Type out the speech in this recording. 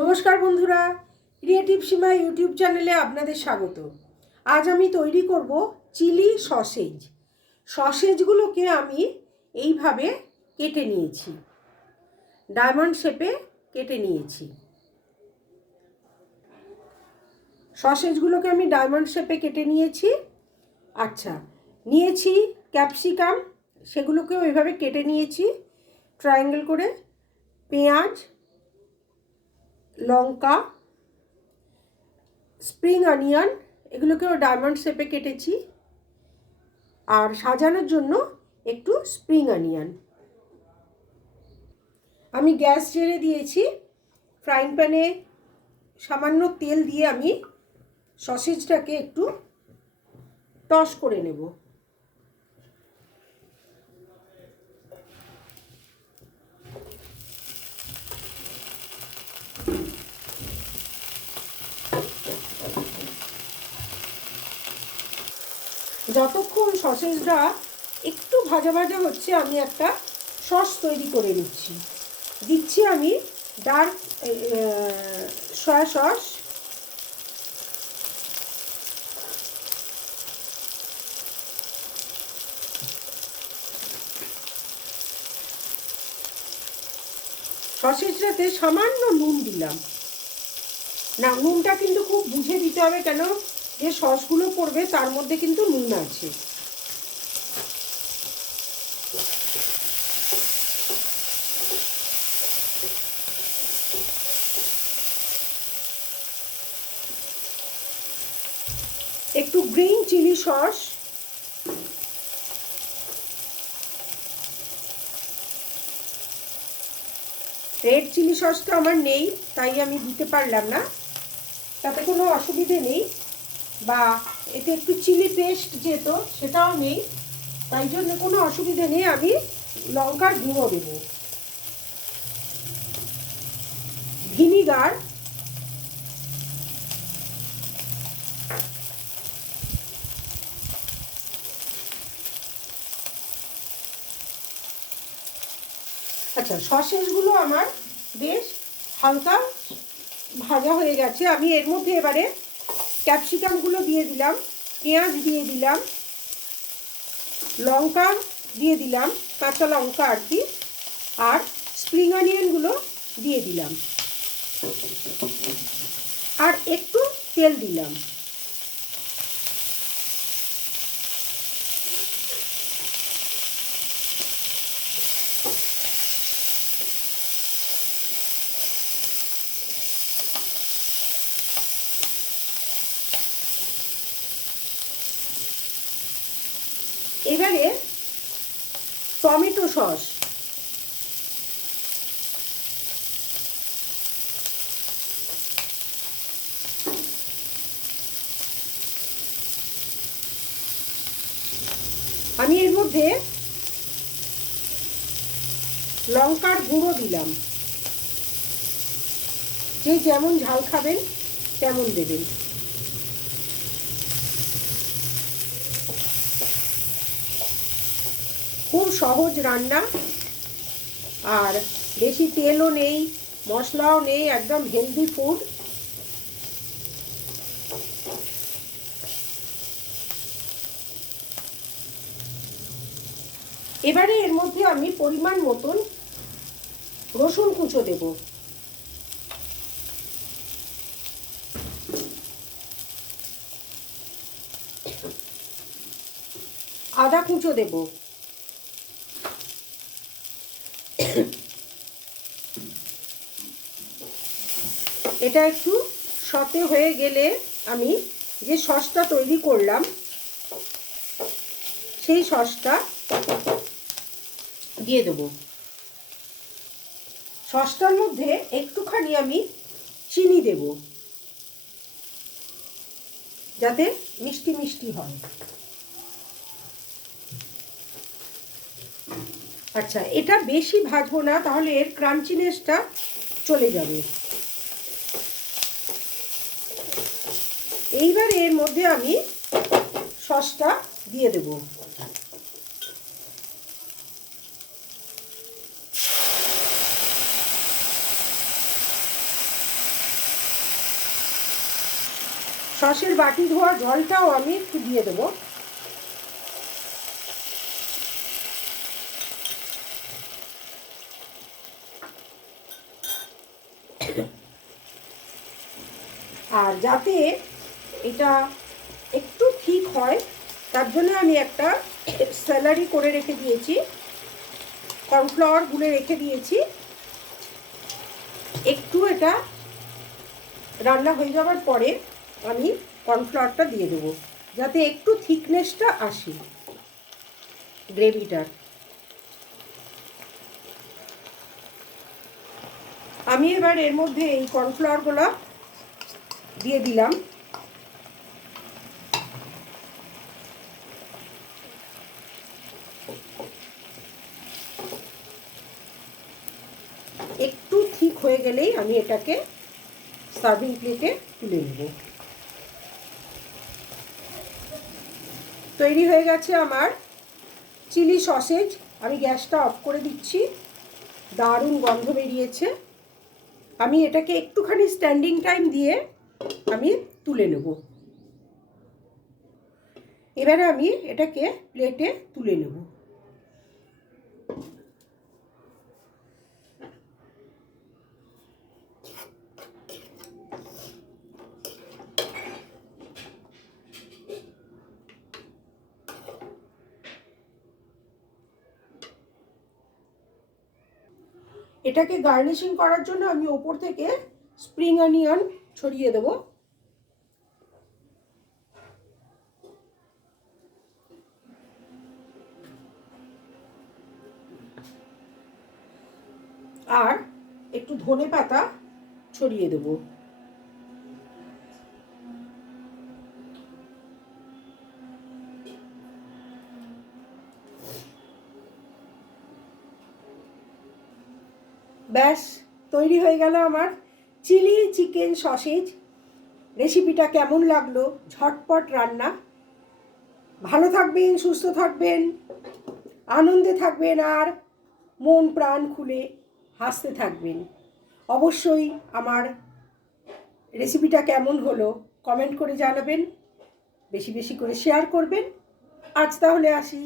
নমস্কার বন্ধুরা, ক্রিয়েটিভ সীমা ইউটিউব চ্যানেলে আপনাদের স্বাগত। আজ আমি তৈরি করব চিলি সসেজ। সসেজগুলোকে আমি এইভাবে কেটে নিয়েছি, ডায়মন্ড শেপে কেটে নিয়েছি। সসেজগুলোকে আমি ডায়মন্ড শেপে কেটে নিয়েছি। আচ্ছা, নিয়েছি ক্যাপসিকাম, সেগুলোকেও এইভাবে কেটে নিয়েছি ট্রায়াঙ্গেল করে। পেঁয়াজ, লঙ্কা, স্প্রিং অনিয়ন, এগুলোকেও ডায়মন্ড শেপে কেটেছি। আর সাজানোর জন্য একটু স্প্রিং অনিয়ন। আমি গ্যাস জ্বেলে দিয়েছি। ফ্রাইং প্যানে সামান্য তেল দিয়ে আমি সসেজটাকে একটু টস করে নেব। যতক্ষণ সসেজটা একটু ভাজা ভাজা হচ্ছে, আমি একটা সস তৈরি করে দিচ্ছি আমি ডার্ক সয়া সস, সসেজটাতে সামান্য নুন দিলাম। না, নুনটা কিন্তু খুব বুঝে দিতে হবে, কেন যে সসগুলো পড়বে তার মধ্যে কিন্তু নুন আছে। একটু green chilli sauce, red chilli সসটা আমার নেই, তাই আমি দিতে পারলাম না। তাতে কোনো অসুবিধে নেই, বা এতে একটু চিলি পেস্ট যেত, সেটাও নেই, তাই জন্য কোনো অসুবিধে নেই। আমি লঙ্কার গুঁড়ো দেব, ভিনিগার, আচ্ছা, সসেজগুলো আমার বেশ হালকা ভাজা হয়ে গেছে। আমি এর মধ্যে এবারে ক্যাপসিকামগুলো দিয়ে দিলাম, পেঁয়াজ দিয়ে দিলাম, লঙ্কা দিয়ে দিলাম, কাঁচা লঙ্কা আর কি, আর স্প্রিং অনিয়নগুলো দিয়ে দিলাম, আর একটু তেল দিলাম। এবারে টমেটো সস, আমি এর মধ্যে লঙ্কার গুঁড়ো দিলাম, যে যেমন ঝাল খাবেন তেমন দেবেন। খুব সহজ রান্না, আর বেশি তেলও নেই, মশলাও নেই, একদম হেলদি ফুড। এবারে এর মধ্যে আমি পরিমাণ মতন রসুন কুচো দেব, আদা কুচো দেব, এটা একটু সতে হয়ে গেলে আমি যে সসটা তৈরি করলাম সেই সসটা দিয়ে দেব। সসটার মধ্যে একটুখানি আমি চিনি দেব, যাতে মিষ্টি মিষ্টি হয়। আচ্ছা, এটা বেশি ভাজবো না, তাহলে এর ক্রাঞ্চিনেসটা চলে যাবে। এইবার এর মধ্যে আমি সসটা দিয়ে দেব। সসের বাটি ধোয়া জলটাও আমি একটু দিয়ে দেবো। আর যাতে এটা একটু ঠিক হয় তার জন্য আমি একটা স্যালারি করে রেখে দিয়েছি, কর্নফ্লাওয়ার গুলে রেখে দিয়েছি। একটু এটা রান্না হয়ে যাওয়ার পরে আমি কর্নফ্লাওয়ারটা দিয়ে দেবো যাতে একটু থিকনেসটা আসে গ্রেভিটার। আমি এবার এর মধ্যে এই কর্নফ্লাওয়ারগুলো দিয়ে দিলাম। একটু ঠিক হয়ে গেলেই আমি এটাকে সার্ভিং প্লেটে তুলে নেব। তৈরি হয়ে গেছে আমার চিলি সসেজ। আমি গ্যাসটা অফ করে দিচ্ছি। দারুণ গন্ধ বেরিয়েছে। আমি এটাকে একটুখানি স্ট্যান্ডিং টাইম দিয়ে আমি তুলে নেব। এবারে আমি এটাকে প্লেটে তুলে নেব। এটাকে গার্নিশিং করার জন্য আমি ওপর থেকে স্প্রিং অনিয়ন ছড়িয়ে দেব। আর একটু ধনে পাতা ছড়িয়ে দেব। ব্যাস তৈরি হয়ে গেল আমার চিলি চিকেন সসেজ। রেসিপিটা কেমন লাগলো? ঝটপট রান্না। ভালো থাকবেন, সুস্থ থাকবেন, আনন্দে থাকবেন আর মন প্রাণ খুলে হাসতে থাকবেন। অবশ্যই আমার রেসিপিটা কেমন হলো কমেন্ট করে জানাবেন, বেশি বেশি করে শেয়ার করবেন। আজ তাহলে আসি।